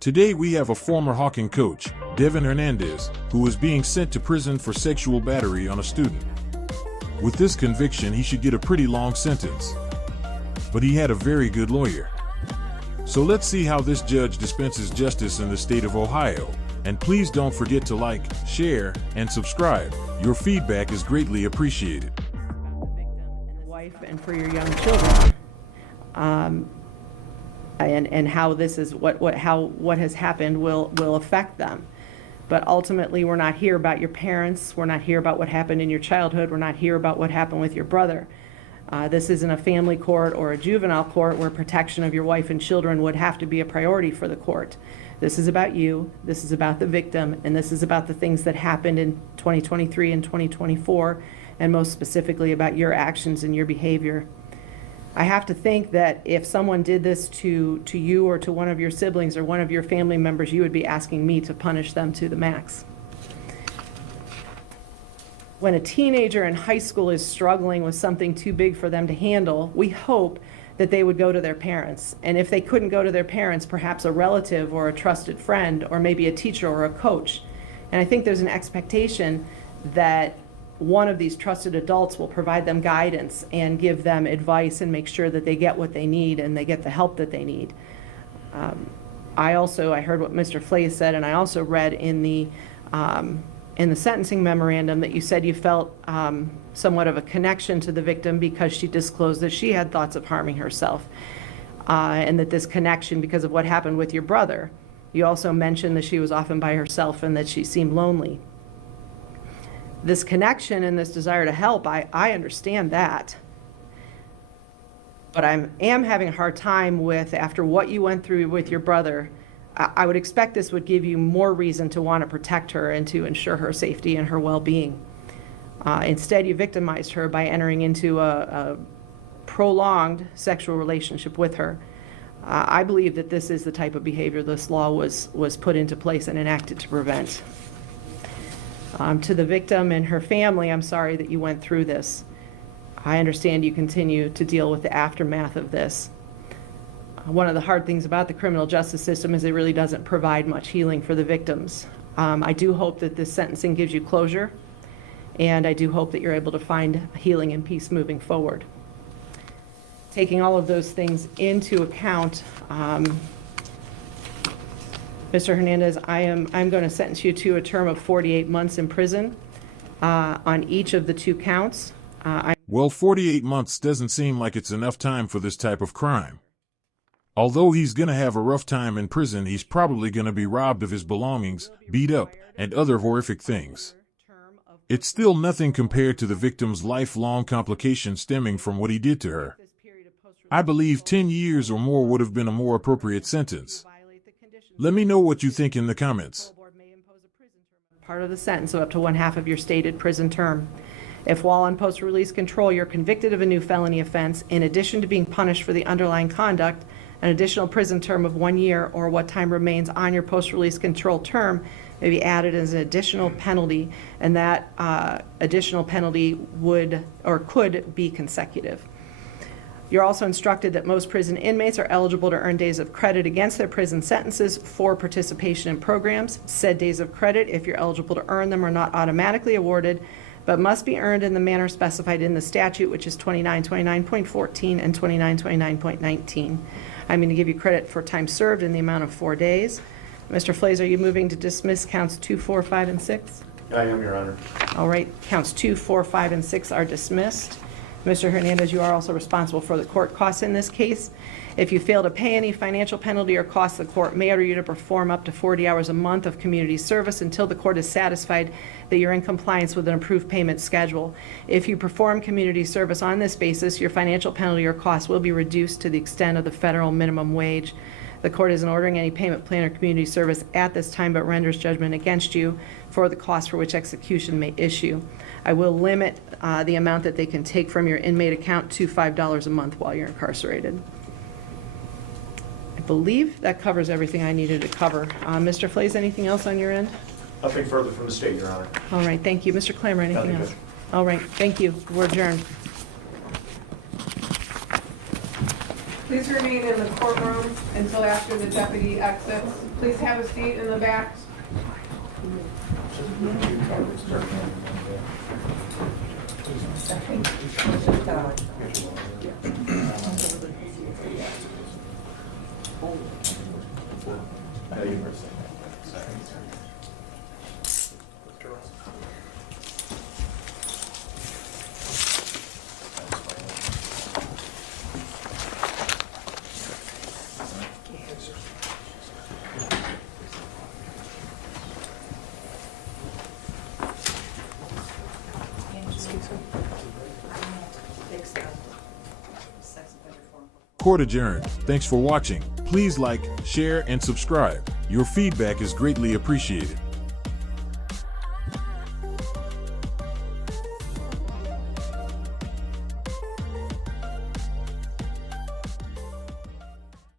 Today we have a former Hawking coach, Devin Hernandez, who is being sent to prison for sexual battery on a student. With this conviction, he should get a pretty long sentence. But he had a very good lawyer. So let's see how this judge dispenses justice in the state of Ohio. And please don't forget to like, share, and subscribe. Your feedback is greatly appreciated. Wife and for your young children, and how this is what has happened will affect them. But ultimately, we're not here about your parents. We're not here about what happened in your childhood. We're not here about what happened with your brother. This isn't a family court or a juvenile court where protection of your wife and children would have to be a priority for the court. This is about you, this is about the victim, and this is about the things that happened in 2023 and 2024, and most specifically about your actions and your behavior. I have to think that if someone did this to you or to one of your siblings or one of your family members, you would be asking me to punish them to the max. When a teenager in high school is struggling with something too big for them to handle, we hope that they would go to their parents. And if they couldn't go to their parents, perhaps a relative or a trusted friend or maybe a teacher or a coach. And I think there's an expectation that one of these trusted adults will provide them guidance and give them advice and make sure that they get what they need and they get the help that they need. I heard what Mr. Flay said, and I also read in the sentencing memorandum that you said you felt somewhat of a connection to the victim because she disclosed that she had thoughts of harming herself, and that this connection because of what happened with your brother. You also mentioned that she was often by herself and that she seemed lonely. This connection and this desire to help, I understand that. But I am having a hard time with, after what you went through with your brother, I would expect this would give you more reason to want to protect her and to ensure her safety and her well-being. Instead, you victimized her by entering into a prolonged sexual relationship with her. I believe that this is the type of behavior this law was put into place and enacted to prevent. To the victim and her family, I'm sorry that you went through this. I understand you continue to deal with the aftermath of this. One of the hard things about the criminal justice system is it really doesn't provide much healing for the victims. I do hope that this sentencing gives you closure, and I do hope that you're able to find healing and peace moving forward. Taking all of those things into account, Mr. Hernandez, I'm going to sentence you to a term of 48 months in prison on each of the 2 counts. Well, 48 months doesn't seem like it's enough time for this type of crime. Although he's going to have a rough time in prison, he's probably going to be robbed of his belongings, beat up, and other horrific things. It's still nothing compared to the victim's lifelong complications stemming from what he did to her. I believe 10 years or more would have been a more appropriate sentence. Let me know what you think in the comments. Part of the sentence, so up to 1/2 of your stated prison term. If while on post-release control you're convicted of a new felony offense, in addition to being punished for the underlying conduct, an additional prison term of 1 year or what time remains on your post-release control term may be added as an additional penalty, and that additional penalty would or could be consecutive. You're also instructed that most prison inmates are eligible to earn days of credit against their prison sentences for participation in programs. Said days of credit, if you're eligible to earn them, are not automatically awarded, but must be earned in the manner specified in the statute, which is 2929.14 and 2929.19. I'm going to give you credit for time served in the amount of 4 days. Mr. Flays, are you moving to dismiss counts 2, 4, 5, and 6? I am, Your Honor. All right, counts 2, 4, 5, and 6 are dismissed. Mr. Hernandez, you are also responsible for the court costs in this case. If you fail to pay any financial penalty or costs, the court may order you to perform up to 40 hours a month of community service until the court is satisfied that you're in compliance with an approved payment schedule. If you perform community service on this basis, your financial penalty or costs will be reduced to the extent of the federal minimum wage. The court isn't ordering any payment plan or community service at this time, but renders judgment against you for the cost for which execution may issue. I will limit the amount that they can take from your inmate account to $5 a month while you're incarcerated. I believe that covers everything I needed to cover. Mr. Flays, anything else on your end? Nothing further from the state, Your Honor. All right, thank you. Mr. Clammer, anything Nothing else? good. All right, thank you. We're adjourned. Please remain in the courtroom until after the deputy exits. Please have a seat in the back. Court adjourned. Thanks for watching. Please like, share, and subscribe. Your feedback is greatly appreciated.